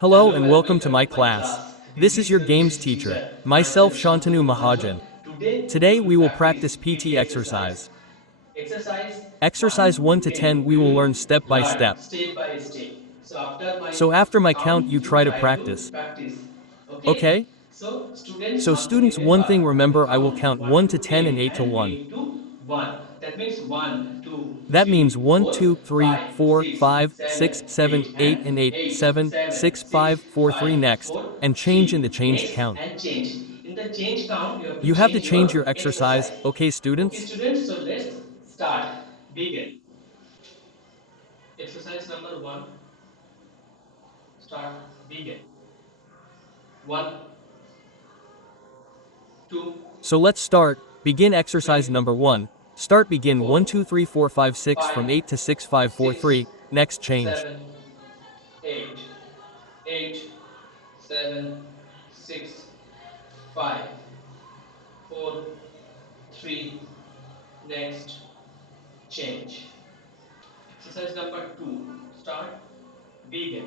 Hello and welcome to my my class. class. This This is is your your games games teacher, teacher, myself myself Shantanu Shantanu Mahajan. Mahajan. Today Today we we will will practice practice PT PT exercise. exercise. Exercise Exercise 1 1 to to 10 we we will will learn step by learn step. step by step. So after my So after my count count, you you try to try to practice. practice. Okay? Okay? So students, So one thing students, one thing remember, I will remember, I will count count 1 1 to to 10 and 8 8 to and 1. 8 to 1. That means 1, 2, That means 3, 1 4, 2 3 5, 4 6, 5 6 7, 7 8 8 and and 8 8, 7 7, 6 6, 5 4 3 5, next, 4, and change in the 3. changed Next count. and change. In the change count, you have to You have to change change your your exercise, exercise. okay Okay, students? students, so let's start. Begin. Exercise number 1. Start. Begin. 1, 2, So let's start. Begin exercise 3, number 1. Start begin 1 4, 2 3 4 5 6 from 5, 8 to 6 5 4 6, 3. Next change. 7, 8, 8, 7, 6, 5, 4, 3. Next change. Exercise number 2. Start. Begin.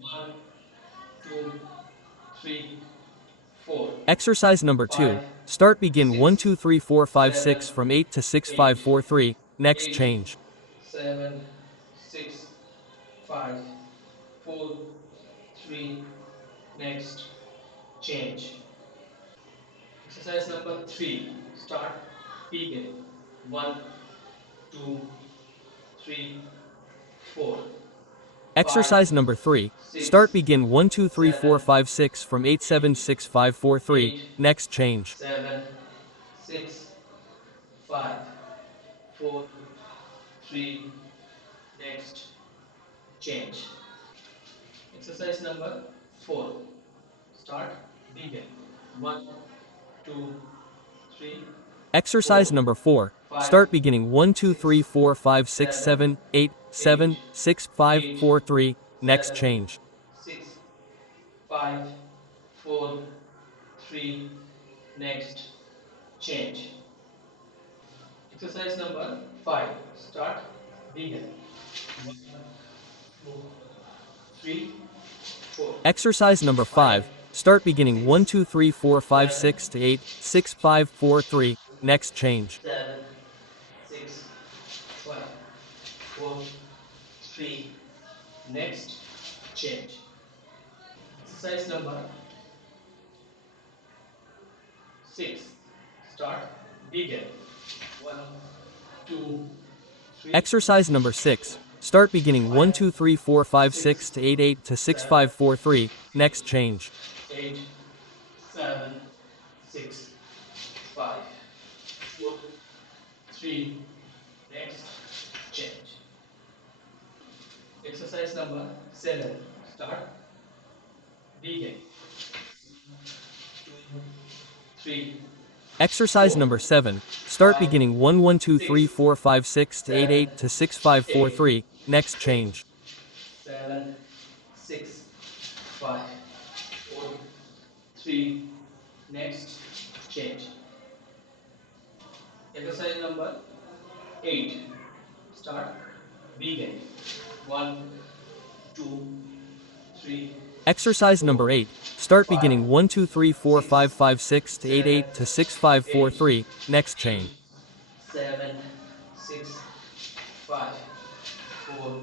1, 2, 3, 4, Exercise number 2. 5, Start begin 1 6, 2 3 4 5 6 7, from 8 to 6 5 8, 4 3. Next 8, change. 7, 6, 5, 4, 3. Next change. Exercise number 3. Start. Begin. 1, 2, 3, 4, 5, Exercise number 3. 6, Start begin 1 2 3 4 7, 5 6 from 8 7 8, 6 5 4 3. 8, Next change. 7, 6, 5, 4, 3. Next change. Exercise number 4. Start. Begin. 1, 2, 3, Exercise 4, number 4. 5, Start beginning 1 2 3 6, 4 5 6 7, 7 8 7 8, 6 5 8, 4 3. Next 7, change. 6, 5, 4, 3. Next change. Exercise number 5. Start. Begin. 1, 2, 3, 4, Exercise number 5, 5. Start beginning 1 6, 2 3 4 5 7, 6 to 8 6 5 4 3. Next change. 7, 6, 5, 4, 3. Next change. Exercise number 6. Start. Begin. 1, 2, 3, Exercise number 6. Start beginning 1 5, 2 3 4 5 6 6, to 8 8 to 6 7, 5 4 3. 8, Next change. 8, 7, 6, 5, 4, 3. Next change. Exercise number 7. Start. Begin. 2, 3, Exercise 4, number 7. Start 5, beginning 1 1 2 3 6, 4 5 6 to 8 7, 8 to 6 5 4 8, 3. Next 8, change. 7, 6, 5, 4, 3. Next change. Exercise number 8. Start. Begin. 1, 2, 3, Exercise 4, number 8. Start 5, beginning 1 2 3 4 6, 5 5 6 to 8 7, 8 to 6 5 4 8, 3. Next 8, change. 7, 6, 5, 4,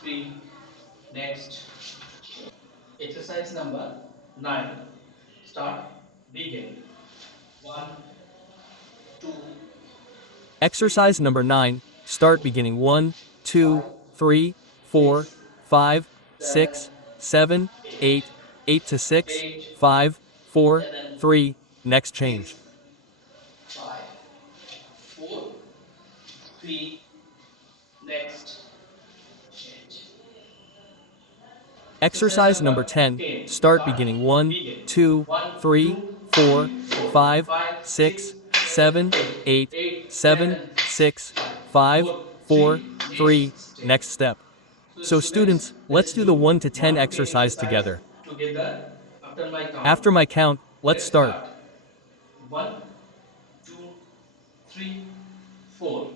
3. Next. Exercise number 9. Start. Begin. 1, 2, 3, Exercise number 9. Start 4, beginning 1 2 5, 3 4 6, 5 7, 6 7 8, 8 8 to 6 8, 5 4 7, 3. Next 6, change. 5, 4, 3. Next change. Exercise Exercise number number 10. 10. Start Start. beginning 1 Begin. 2 1, 3 2, 4 3, 4, 5 5, 6, 6 7, 7 8, 8 8, 7 7, 6 5, 5 4, 4 3. 3. Next step. Next step. So So students, students, let's let's do the do 1 to 10 1 to 10 exercise exercise together. together after my count. After my count, let's Let's start. start. 1, 2, 3, 4,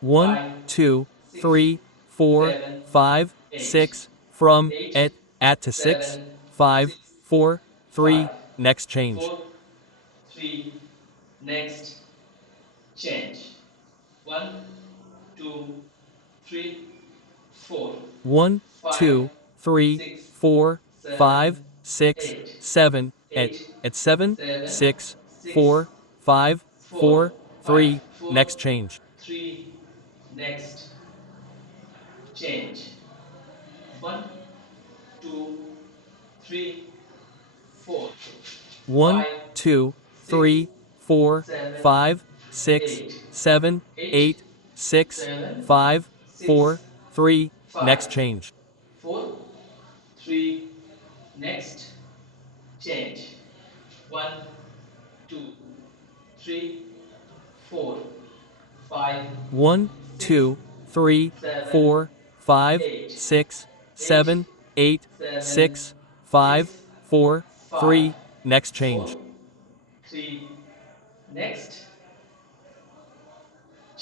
1 5, 2 6, 3 4 7, 5 8, 6 from 8, at add to 6, 7, 5, 6, 4, 3, 5, next change. 4, 3, next, change. 1, 2, 3, 4, 1, 5, 2, 3, 6, 4, 5, 7, 6, 8, 7, eight, at 7, 7, 6, 6, 4, 5, 4, 4, 5, 3, 4, next change. 3, next, change. 1, 2, 3, 4, 1, 5, 2, 6, 3, 4, 7, 5, 6, 8, 7, 8, 8, 6, 7, 5, 6, 4, 3, 5, next change. 4, 3, next, change. 1, 2, 3, 4, 5, 1, 6, 2, 3, 7, 4, 5, 8, 6, 8, 7, 8, 7, 6, 5, 6, 4, 5, 3, next change. 4, 3, next,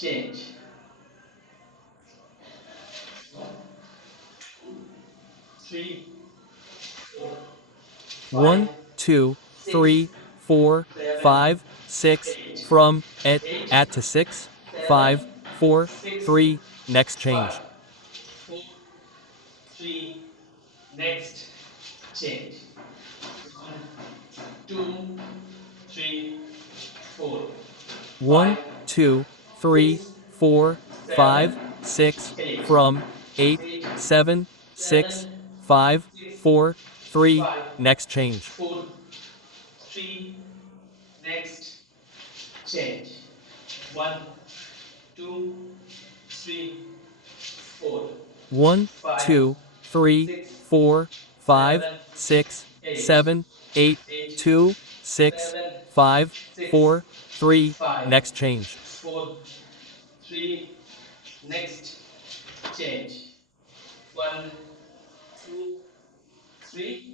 change. 3, 4, 5, 1, 2, 6, 3, 4, 7, 5, 6, 8, from, 8, add to 6, 5, 7, 4, 6, 3, next 5, change. 4, 3, next, change. 1, 2, 3, 4, 5, 1, 2, 3, 6, 4, 5, 7, 6, 8, from, 8, 8, 7, 6, 7, 5, 6, 4, 3, 5, next change. 4, 3, next, change. 1, 2, 3, 4, 1, 5, 2, 3, 6, 4, 5, 7, 6, 8, 7, 8, 8, 2, 6, 7, 5, 6, 4, 3, 5, next change. 4, 3, next, change. 1, 2, 3,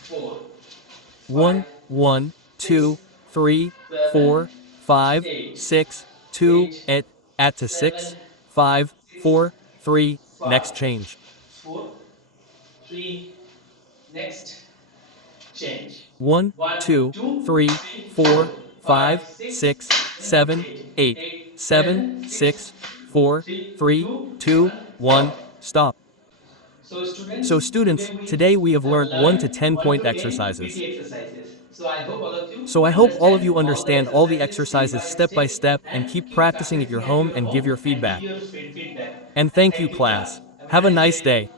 4, 5, 1, 1, 6, 2, 3, 7, 4, 5, 8, 6, 2, 8, add to 6, 7, 5, 6, 4, 3, 5, next change. 4, 3, next, change. 1, 1, 2, 2, 3, 3, 4, 4, 5, 5, 6, 6, 7, 7, 8, 8, 8, 7, 7, 6, 6, 4, 3, 3, 2, 2, 1, 1, stop. stop. So So students, students, today we today we have have learned 1 to learned 10 1 point to 10 exercises. PT exercises. So I hope all of you So I hope all of you understand all the understand all the exercises step exercises by step by step step and and keep keep practicing at practicing your at home your and give home your and give feedback. your feedback. And And thank you thank you class. class. Have a Have a nice nice day. day.